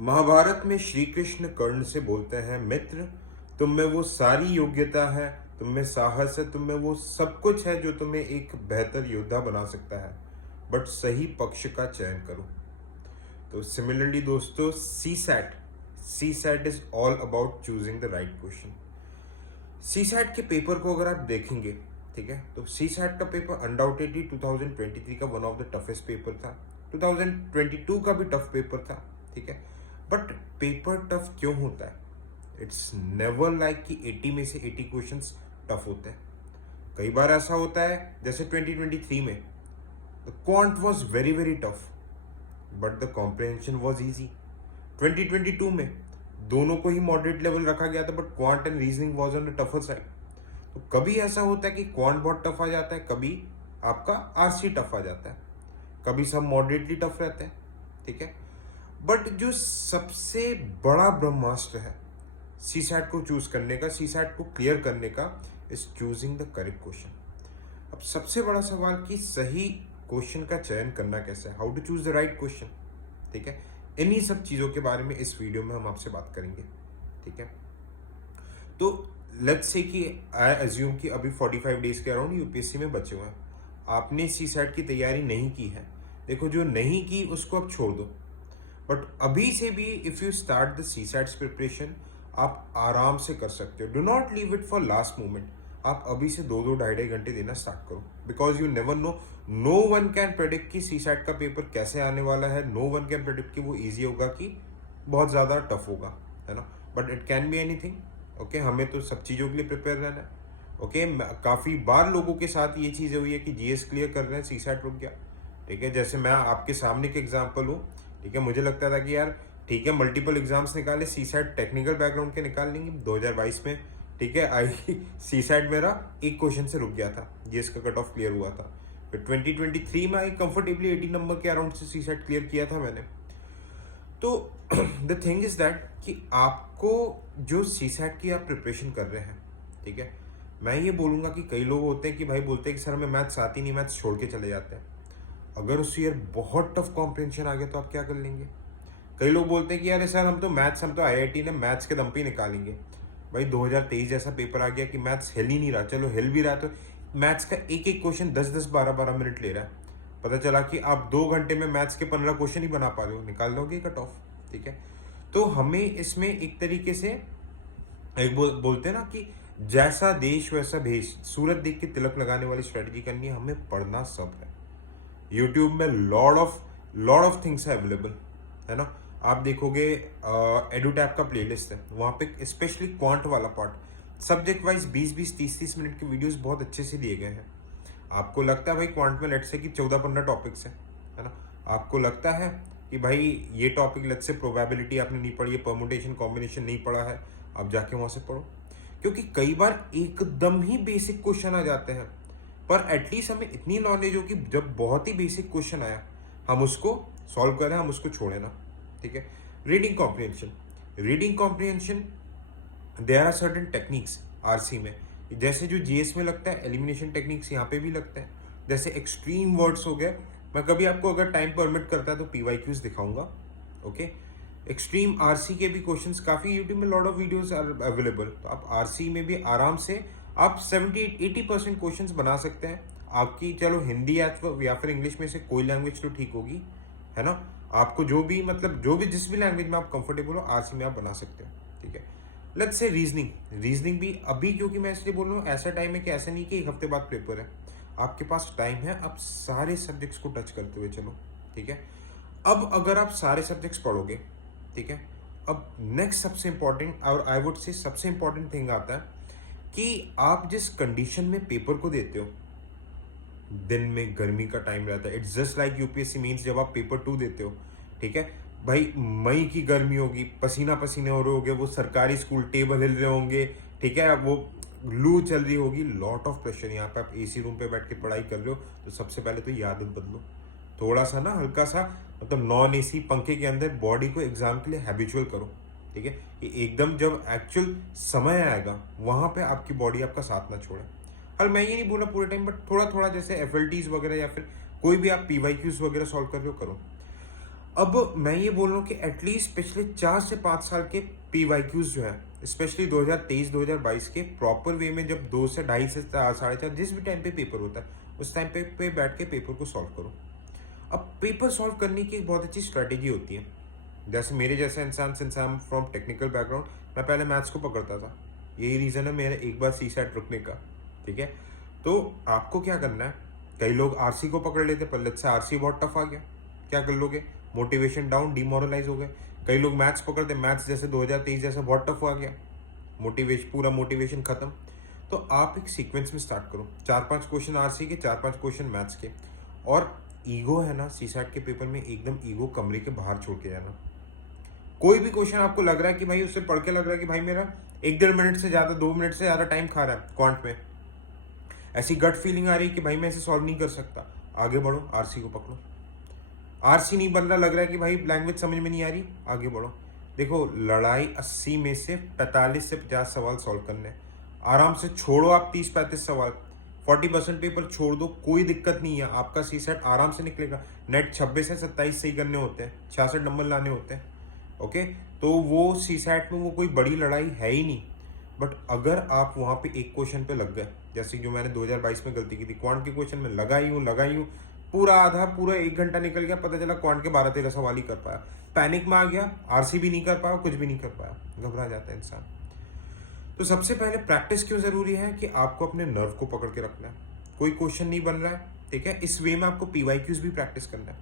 महाभारत में श्री कृष्ण कर्ण से बोलते हैं, मित्र तुम में वो सारी योग्यता है, तुम में साहस है, तुम में वो सब कुछ है जो तुम्हें एक बेहतर योद्धा बना सकता है, बट सही पक्ष का चयन करो। तो सिमिलरली दोस्तों, C SAT is all about choosing the right question. C SAT के पेपर को अगर आप देखेंगे, ठीक है, तो सी सैट का पेपर अनडाउटेडली 2023 का one of the toughest paper था। 2022 का भी टफ पेपर था, ठीक है। बट पेपर टफ क्यों होता है? इट्स नेवर लाइक कि 80 में से 80 क्वेश्चंस टफ होते हैं। कई बार ऐसा होता है जैसे 2023 में the quant was very very tough but the comprehension was easy. 2022 में दोनों को ही मॉडरेट लेवल रखा गया था, but quant and reasoning was on the tougher side. तो कभी ऐसा होता है कि क्वांट बहुत टफ आ जाता है, कभी आपका आरसी टफ आ जाता है, कभी सब मॉडरेटली टफ रहते हैं, ठीक है। बट जो सबसे बड़ा ब्रह्मास्त्र है सी सैट को चूज करने का, सी सैट को क्लियर करने का, is choosing the correct question. अब सबसे बड़ा सवाल कि सही क्वेश्चन का चयन करना कैसे है, how to choose the right question, ठीक है। इन्हीं सब चीजों के बारे में इस वीडियो में हम आपसे बात करेंगे, ठीक है। तो लेट्स से कि आई अज्यूम कि अभी 45 डेज के अराउंड यूपीएससी में बचे हुए हैं, आपने सी सैट की तैयारी नहीं की है। देखो, जो नहीं की उसको अब छोड़ दो, बट अभी से भी if you start the C SAT's preparation, आप आराम से कर सकते हो। Do not leave it for last moment. आप अभी से 2-2 ढाई घंटे देना स्टार्ट करो, because you never know. No one can predict कि सी सैट का पेपर कैसे आने वाला है। नो वन कैन प्रेडिक्ट कि वो ईजी होगा कि बहुत ज़्यादा टफ होगा, है ना। But it can be anything, okay. हमें तो सब चीज़ों के लिए प्रिपेयर रहना है, ओके। काफ़ी बार लोगों के साथ ये चीज़ हुई है कि जीएस क्लियर कर रहे हैं, सी सैट रुक गया, ठीक है। जैसे मैं आपके सामने के एग्जाम्पल हूँ, ठीक है। मुझे लगता था कि यार ठीक है, मल्टीपल एग्जाम्स निकाले, सी सैट टेक्निकल बैकग्राउंड के निकाल लेंगे 2022 में, ठीक है। आई सी सैट मेरा एक क्वेश्चन से रुक गया था, जीएस का कट ऑफ क्लियर हुआ था। फिर 2023 में आई कंफर्टेबली 80 नंबर के अराउंड से सी सैट क्लियर किया था मैंने। तो द थिंग इज दैट कि आपको जो सी सैट की आप प्रिपरेशन कर रहे हैं, ठीक है, मैं ये बोलूँगा कि कई लोग होते हैं कि भाई बोलते हैं कि सर हमें मैथ्स आती नहीं, मैथ्स छोड़ के चले जाते हैं। अगर उस ईयर बहुत टफ कॉम्प्रिहेंशन आ गया तो आप क्या कर लेंगे? कई लोग बोलते हैं कि यार सर हम तो आईआईटी ने मैथ्स के दम पे ही निकालेंगे। भाई 2023 जैसा पेपर आ गया कि मैथ्स हिल ही नहीं रहा। चलो हिल भी रहा तो मैथ्स का एक एक क्वेश्चन 10-10, 12-12 मिनट ले रहा है। पता चला कि आप 2 घंटे में मैथ्स के 15 क्वेश्चन ही बना पा रहे हो, निकाल लोगे कट ऑफ, ठीक है। तो हमें इसमें एक तरीके से एक बोलते हैं ना कि जैसा देश वैसा भेष, सूरत देख के तिलक लगाने वाली स्ट्रेटजी करनी है। हमें पढ़ना सब है। यूट्यूब में लॉट ऑफ थिंग्स है अवेलेबल, है ना। आप देखोगे एडुटैप का प्लेलिस्ट है, वहाँ पे स्पेशली क्वांट वाला पार्ट सब्जेक्ट वाइज 20-20, 30-30 मिनट के वीडियोस बहुत अच्छे से दिए गए हैं। आपको लगता है भाई क्वांट में लेट से कि 14-15 टॉपिक्स है ना। आपको लगता है कि भाई ये टॉपिक लेट से प्रोबेबिलिटी आपने नहीं पढ़ी है, परमुटेशन कॉम्बिनेशन नहीं पढ़ा है, आप जाके वहाँ से पढ़ो। क्योंकि कई बार एकदम ही बेसिक क्वेश्चन आ जाते हैं, पर एटलीस्ट हमें इतनी नॉलेज हो कि जब बहुत ही बेसिक क्वेश्चन आया हम उसको सॉल्व करें, हम उसको छोड़े ना, ठीक है। Reading comprehension there are certain techniques RC में, जैसे जो जीएस में लगता है एलिमिनेशन टेक्निक्स यहाँ पे भी लगता है। जैसे एक्सट्रीम वर्ड्स हो गया, मैं कभी आपको अगर टाइम परमिट करता है तो पीवाईक्यूज दिखाऊंगा, ओके। एक्सट्रीम आरसी के भी क्वेश्चंस काफ़ी यूट्यूब में lot of videos are available. तो आप आरसी में भी आराम से आप 70-80% क्वेश्चंस बना सकते हैं। आपकी चलो हिंदी या फिर इंग्लिश में से कोई लैंग्वेज तो ठीक होगी, है ना। आपको जो भी जिस भी लैंग्वेज में आप कंफर्टेबल हो, आरसी में आप बना सकते हैं, ठीक है। लेट्स से रीजनिंग भी अभी, क्योंकि मैं इसलिए बोल रहा हूँ ऐसा टाइम है कि ऐसा नहीं कि एक हफ्ते बाद पेपर है। आपके पास टाइम है, आप सारे सब्जेक्ट्स को टच करते हुए चलो, ठीक है। अब अगर आप सारे सब्जेक्ट्स पढ़ोगे, ठीक है, अब नेक्स्ट सबसे इंपॉर्टेंट और आई वुड से सबसे इंपॉर्टेंट थिंग आता है कि आप जिस कंडीशन में पेपर को देते हो, दिन में गर्मी का टाइम रहता है। It's just like UPSC means जब आप पेपर 2 देते हो, ठीक है भाई, मई की गर्मी होगी, पसीना पसीने हो रहे होगे, वो सरकारी स्कूल टेबल हिल रहे होंगे, ठीक है, वो लू चल रही होगी, लॉट ऑफ प्रेशर। यहाँ पे आप एसी रूम पे बैठ के पढ़ाई कर रहे हो, तो सबसे पहले तो ये आदत बदलो, थोड़ा सा ना हल्का सा मतलब नॉन एसी पंखे के अंदर बॉडी को एग्जाम के लिए हैबिचुअल करो, ठीक है। कि एकदम जब एक्चुअल समय आएगा वहां पे आपकी बॉडी आपका साथ ना छोड़े। और मैं ये नहीं बोला पूरे टाइम, बट थोड़ा थोड़ा जैसे एफएलटीज वगैरह या फिर कोई भी आप पीवाईक्यूज वगैरह सॉल्व कर रहे हो, करो। अब मैं ये बोल रहा हूँ कि एटलीस्ट पिछले 4 से 5 साल के PYQs जो है, स्पेशली 2023-2022 के प्रॉपर वे में, जब 2 से 2.5 से 4.5 जिस भी टाइम पे पेपर होता है उस टाइम पे बैठ के पेपर को सॉल्व करो। अब पेपर सॉल्व करने की एक बहुत अच्छी स्ट्रैटेजी होती है। जैसे मेरे जैसा इंसान, since I am from technical background, मैं पहले मैथ्स को पकड़ता था। यही रीज़न है मेरा एक बार CSAT रुकने का। ठीक है, तो आपको क्या करना है, कई लोग RC को पकड़ लेते, पर लेट्स से RC बहुत टफ आ गया, क्या कर लोगे, मोटिवेशन डाउन, डिमोरलाइज हो गए। कई लोग मैथ्स पकड़ते, मैथ्स जैसे 2023 जैसा बहुत टफ आ गया, पूरा मोटिवेशन खत्म। तो आप एक सीक्वेंस में स्टार्ट करो, 4-5 क्वेश्चन RC के, 4-5 क्वेश्चन मैथ्स के। और ईगो है ना, CSAT के पेपर में एकदम ईगो कमरे के बाहर छोड़ के जाना। कोई भी क्वेश्चन आपको लग रहा है कि भाई उससे पढ़ के लग रहा है कि भाई मेरा 1-1.5 मिनट से ज़्यादा, 2 मिनट से ज़्यादा टाइम खा रहा है क्वांट में, ऐसी गट फीलिंग आ रही है कि भाई मैं इसे सॉल्व नहीं कर सकता, आगे बढ़ो, RC को पकड़ो। RC नहीं बन रहा, लग रहा है कि भाई लैंग्वेज समझ में नहीं आ रही, आगे बढ़ो। देखो, लड़ाई 80 में से 45 से 50 सवाल सॉल्व करने हैं। आराम से छोड़ो आप 30-35 सवाल, 40% पेपर छोड़ दो, कोई दिक्कत नहीं है, आपका CSAT आराम से निकलेगा। नेट 26 से 27 सही करने होते हैं, 66 नंबर लाने होते हैं। ओके, तो वो CSAT में वो कोई बड़ी लड़ाई है ही नहीं। बट अगर आप वहाँ पे एक क्वेश्चन पे लग गए, जैसे जो मैंने 2022 में गलती की थी, क्वांट के क्वेश्चन में लगा ही हूँ, पूरा 1 घंटा निकल गया, पता चला क्वांट के 12-13 सवाल ही कर पाया, पैनिक में आ गया, RC भी नहीं कर पाया, कुछ भी नहीं कर पाया, घबरा जाता है इंसान। तो सबसे पहले प्रैक्टिस क्यों ज़रूरी है कि आपको अपने नर्व को पकड़ के रखना है। कोई क्वेश्चन नहीं बन रहा है, ठीक है, इस वे में आपको PYQs भी प्रैक्टिस करना है।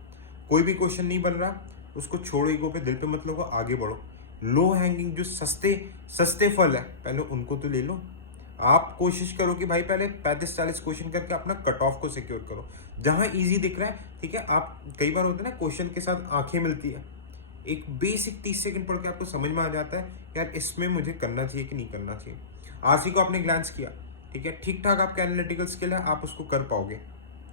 कोई भी क्वेश्चन नहीं बन रहा, उसको छोड़ो, ईगो पे दिल पे मत लो, आगे बढ़ो। लो हैंगिंग जो सस्ते फल है, पहले उनको तो ले लो। आप कोशिश करो कि भाई पहले 35-40 क्वेश्चन करके अपना कट ऑफ को सिक्योर करो। जहां इजी दिख रहा है, ठीक है, आप कई बार होता है ना, क्वेश्चन के साथ आंखें मिलती है, एक बेसिक 30 सेकंड पढ़ के आपको समझ में आ जाता है यार इसमें मुझे करना चाहिए कि नहीं करना चाहिए। RC को आपने ग्लांस किया, ठीक है, ठीक ठाक आपका एनालिटिकल स्किल है, आप उसको कर पाओगे।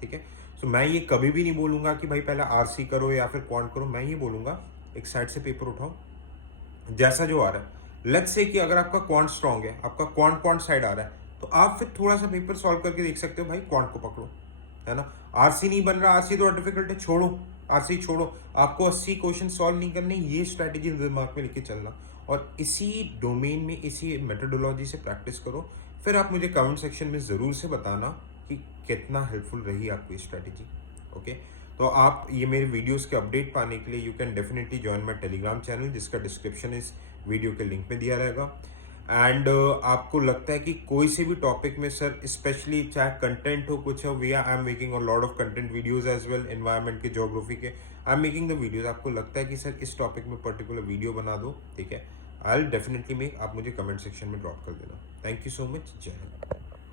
ठीक है, सो मैं ये कभी भी नहीं बोलूंगा कि भाई पहले RC करो या फिर क्वांट करो। मैं ये बोलूंगा एक साइड से पेपर उठाओ, जैसा जो आ रहा है। लेट्स से कि अगर आपका क्वांट स्ट्रांग है, आपका क्वांट साइड आ रहा है, तो आप फिर थोड़ा सा पेपर सॉल्व करके देख सकते हो, भाई क्वांट को पकड़ो, है ना। RC नहीं बन रहा, RC तो डिफिकल्ट है, छोड़ो, RC छोड़ो, आपको 80 क्वेश्चन सॉल्व नहीं करने, ये स्ट्रैटेजी दिमाग में लेके चलना, और इसी डोमेन में, इसी मेथोडोलॉजी से प्रैक्टिस करो। फिर आप मुझे कमेंट सेक्शन में ज़रूर से बताना कि कितना हेल्पफुल रही आपको ये स्ट्रैटेजी। ओके, तो आप ये मेरे वीडियोस के अपडेट पाने के लिए you can definitely join my Telegram channel, जिसका डिस्क्रिप्शन इस वीडियो के लिंक में दिया रहेगा। एंड आपको लगता है कि कोई से भी टॉपिक में सर, स्पेशली चाहे कंटेंट हो, कुछ हो, we I am making a lot of content videos as well, environment के, ज्योग्राफी के, I am making the videos. आपको लगता है कि सर इस टॉपिक में पर्टिकुलर वीडियो बना दो, ठीक है, आई विल डेफिनेटली मेक, आप मुझे कमेंट सेक्शन में ड्रॉप कर देना। थैंक यू सो मच, जय हिंद।